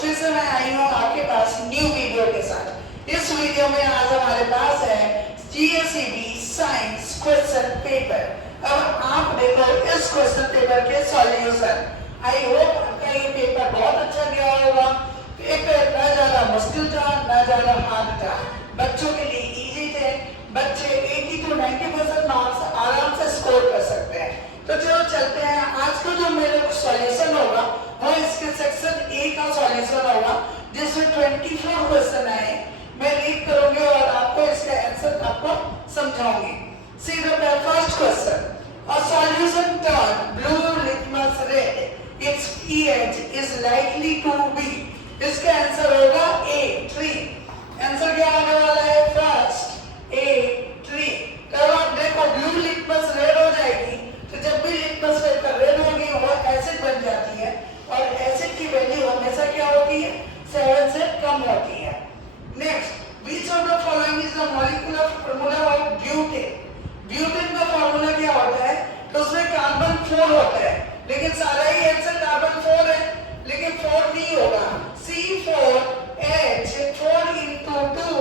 फिर से मैं आई हूँ आपके पास न्यू वीडियो के साथ। इस वीडियो में आज हमारे पास है GSEB साइंस क्वेश्चन पेपर। अब आप देखो इस क्वेश्चन पेपर के सॉल्यूशन। आई होप आपका ये पेपर बहुत अच्छा गया होगा। पेपर ना ज्यादा मुश्किल था ना ज्यादा हार्ड था, बच्चों के लिए इजी थे। बच्चे 80 to 90% मार्क्स आराम से स्कोर कर सकते हैं। तो चलो चलते हैं। आज का जो मेरा सॉल्यूशन होगा वो इसके सेक्शन ए का सॉल्यूशन होगा, जिसमें 24 क्वेश्चन आए। मैं रीड करूंगी और आपको इसका आंसर आपको समझाऊंगी। See the first question, a solution turned blue litmus red, its pH is likely to be। इसका आंसर होगा A 3। आंसर क्या आने वाला है? First A 3। तब आप देखो ब्लू लिटमस रेड हो जाएगी, तो जब भी लिटमस पेपर रेड होगी वो एसिड बन जाती है, और एसिड की वैल्यू हमेशा क्या होती है? 7 से कम होती है। Next, which of the following is the molecular formula of butane? Butane का फॉर्मूला क्या होता है? तो उसमें कार्बन 4 होता है, लेकिन सारा ही आंसर कार्बन 4 है, लेकिन 4 नहीं होगा। C4H 4 into 2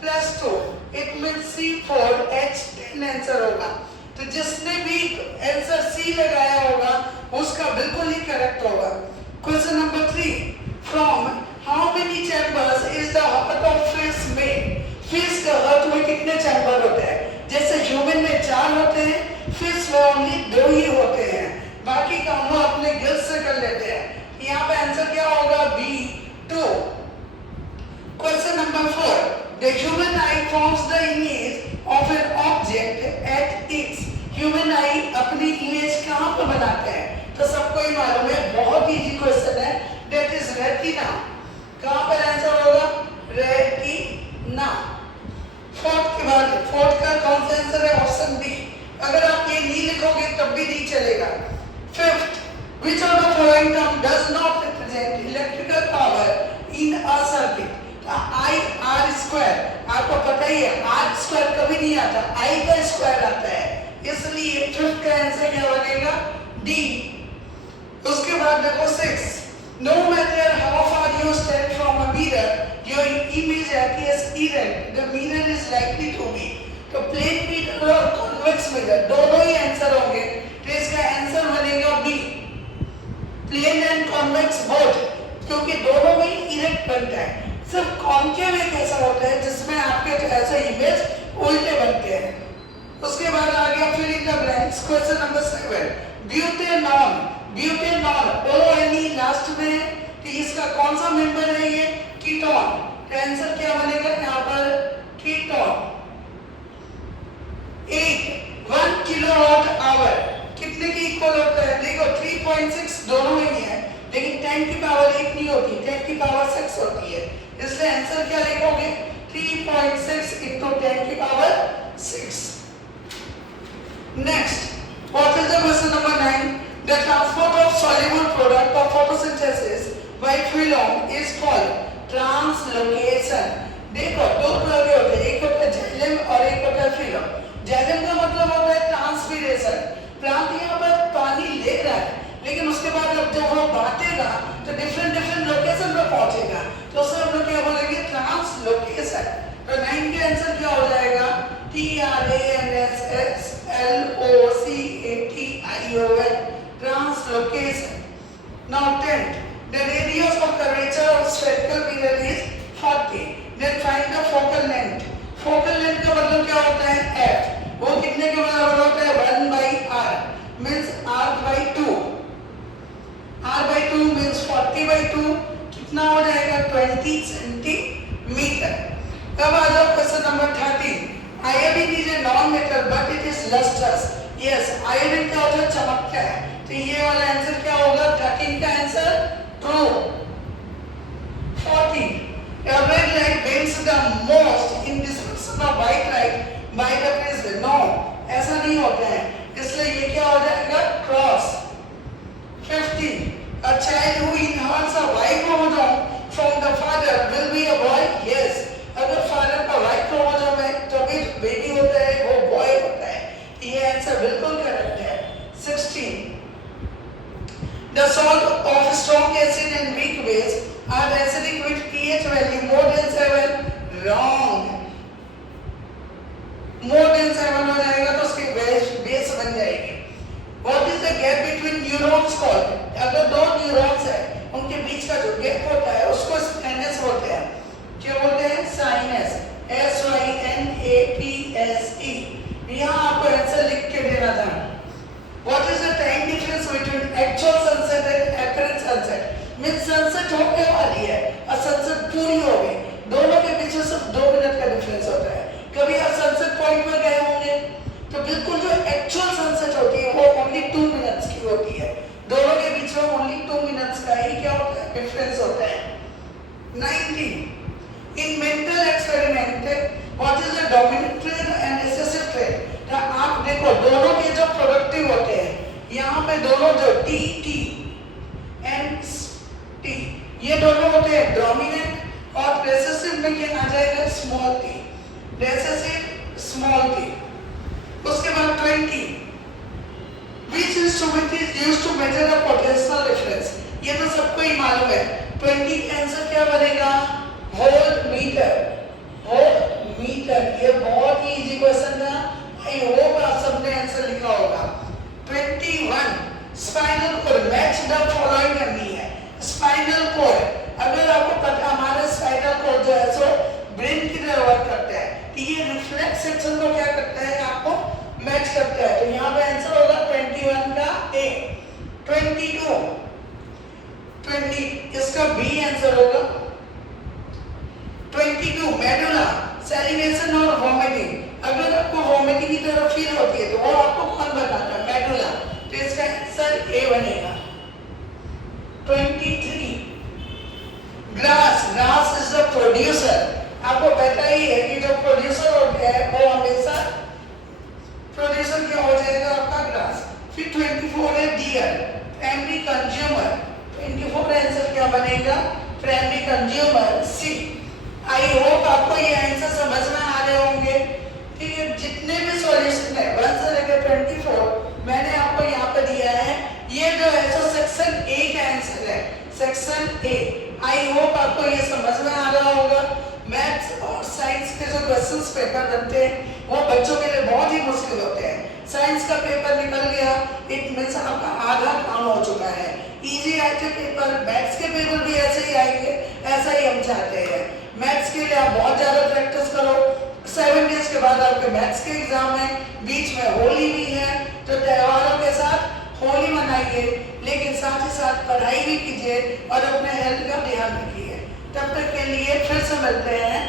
plus 2, it means C4H10 answer होगा। तो जिसने भी आंसर C लगाया होगा उसका बिल्कुल ही करेक्ट होगा। Question number 3, from how many chambers is the heart of fish made? Fish का हार्ट में कितने चैम्बर होते हैं? जैसे ह्यूमन में 4 होते हैं, फिश में ओनली 2 ही होते हैं, बाकी काम वो अपने गिल्स से कर लेते हैं। यहाँ पे आंसर क्या होगा? B2। Question number 4, the human I forms the image of an object at its. Human आई अपनी इमेज कहाँ पर बनाते हैं? तो सबको ही मालूम है, बहुत इजी क्वेश्चन है, दैट इज रेटिना। कहाँ पर आंसर होगा? रेटिना। फोर्थ के बाद फोर्थ का कौन सा आंसर है? Option B. अगर आप ये नहीं लिखोगे तब भी नहीं चलेगा। Fifth, which of the following term does not represent electrical power in a circuit? I R square, आपको पता ही है R square कभी नहीं आता, I का स्क्वायर आता है, इसलिए फिफ्थ का आंसर क्या बनेगा? D। उसके बाद देखो 6, no matter how far you stand from a mirror, your image appears erect, the mirror is likely to be। तो प्लेन मिरर और कॉन्वेक्स मिरर दोनों ही आंसर होंगे, तो इसका आंसर बनेगा B, plane and convex both, क्योंकि दोनों में इरेक्ट बनता है। सिर्फ कॉन्केव एक ऐसा होता है जिसमें आपके ऐसे इमेज उल्टे बनते हैं। उसके बाद आ गया fill in the blanks. Question number 7, butanol. Butanol ONE last में, तो इसका कौन सा मेंबर है? ये कीटोन। आंसर क्या बनेगा यहाँ पर? कीटोन। 1 किलोवाट आवर कितने के इक्वल होता है? देखो 3.6 दोनों में ही है, लेकिन 10 की पावर 8 नहीं होती, 10 की पावर 6 होती है, इसलिए आंसर क्या लिखोगे? 3.6 into 10 की power 6। Next, what is the question number 9? The transport of soluble product of photosynthesis by phylum is called translocation. देखो दो तरह के होते हैं, एक होता है जाइलम और एक होता है फिलम। जाइलम का मतलब होता है ट्रांसपीरेशन, प्लांट यहाँ पर पानी ले रहा है, लेकिन उसके बाद जब वो बांटेगा तो डिफरेंट डिफरेंट लोकेशन पर पहुंचेगा, तो उसे हम लोग क्या बोलेंगे? ट्रांसलोकेशन। तो 9 का आंसर क्या हो जाएगा? TRANSLOCATION, translocation. Now 10, the radius of curvature of spherical mirror is 40. Then find the focal length. Focal length का मतलब क्या होता है? F। वो कितने के बराबर होता है? 1/r, means r/2। r/2 means 40/2, कितना हो जाएगा? 20 सेंटीमीटर। अब आ जाओ question number 13, iodine is a non metal but it is lustrous. Yes, iodine क्या होता है? चमकता है, तो ये वाला आंसर क्या होगा? 13 का answer true. 14, a red light bends the most in dispersion of white light by the prism। No, ऐसा नहीं होता है, इसलिए ये क्या हो जाएगा? Cross. 15, a child who inherits a Y chromosome from the father will be a boy। yes, अगर फादर का Y क्रोमोसोम है तो भी बेबी होता है, वो बॉय होता है, ये आंसर बिल्कुल करेक्ट है। 16, The salt of strong acid and weak base are acidic with pH value more than 7. Wrong. More than 7 हो जाएगा तो उसकी बेस बन जाएगी. What is the gap between neurons called? अगर दो न्यूरॉन्स है उनके बीच का जो गैप होता है उसको साइनस बोलते हैं. क्या बोलते हैं? साइनस. SYNAPSE. यहाँ आपको आंसर लिख के देना था. What is the time difference between actual sunset and apparent sunset? Means sunset होने वाली है और sunset पूरी हो गई. दोनों के बीच में सिर्फ 2 मिनट का डिफरेंस होता है. कभी आप सनसेट पॉइंट पर गए होंगे तो बिल्कुल जो एक्चुअल सनसेट होती है वो ओनली 2 मिनट्स की होती है. दोनों के बीच में ओनली 2 मिनट्स का ही क्या होता है? डिफरेंस होता है. 19. In mental experiment what is the dominant trait and recessive trait? आप देखो दोनों के जो प्रोडक्टिव होते हैं यहाँ पे दोनों जो T and T ये दोनों होते हैं डोमिनेंट और रिसेसिव में क्या आ जाएगा? Small t. Recessive small t. उसके बाद 20. Which instrument is used to measure the potential difference? ये तो सबको ही मालूम है. 20 का आंसर क्या बनेगा? Volt meter. Volt meter. ये बहुत ही इजी क्वेश्चन था. आई होप आप सबने आंसर लिखा होगा. 21. Spinal cord match the following करनी है. स्पाइनल कॉर्ड अगर आपको पता हमारा स्पाइनल कॉर्ड जो है सो ब्रेन की तरह वर्क करता है कि ये रिफ्लेक्स सेक्शन को क्या करता है? आपको मैच करता है. तो यहाँ पे आंसर होगा 21 का ए. 22. इसका बी आंसर होगा. 22 मेडुला सैलिवेशन और वोमिटिंग. अगर आपको वोमिटिंग की तरह फील होती है तो वो आपको कौन बताता है? मेडुला. तो इसका आंसर ए बनेगा. 23 ग्रास इज द प्रोड्यूसर. आपको पता ही है कि जो प्रोड्यूसर होता है वो हमेशा प्रोड्यूसर क्या हो जाएगा? आपका ग्रास. फिर 24 है डियर प्राइमरी कंज्यूमर. 24 आंसर क्या बनेगा? Primary consumer C. I hope आपको ये आंसर समझ में आ रहे होंगे कि जितने भी सॉल्यूशन है 1 से लेकर 24 मैंने आपको यहाँ पे दिया है. ये जो है सो सेक्शन ए का आंसर है. Section A. आई होप आपको ये समझ में आ रहा होगा. मैथ्स और साइंस के जो क्वेश्चंस पेपर बनते हैं वो बच्चों के लिए बहुत ही मुश्किल होते हैं. साइंस का पेपर निकल गया इट मींस आपका आधा काम हो चुका है. इजी आए थे पेपर. मैथ्स के पेपर भी ऐसे ही आएंगे. ऐसा ही हम चाहते हैं. मैथ्स के लिए आप बहुत ज्यादा प्रैक्टिस करो. 7 डेज के बाद आपके मैथ्स के एग्जाम है. बीच में होली भी है तो त्योहारों के साथ होली मनाइए लेकिन साथ ही साथ पढ़ाई भी कीजिए और अपने हेल्थ का ध्यान रखिए. तब तक के लिए फिर से मिलते हैं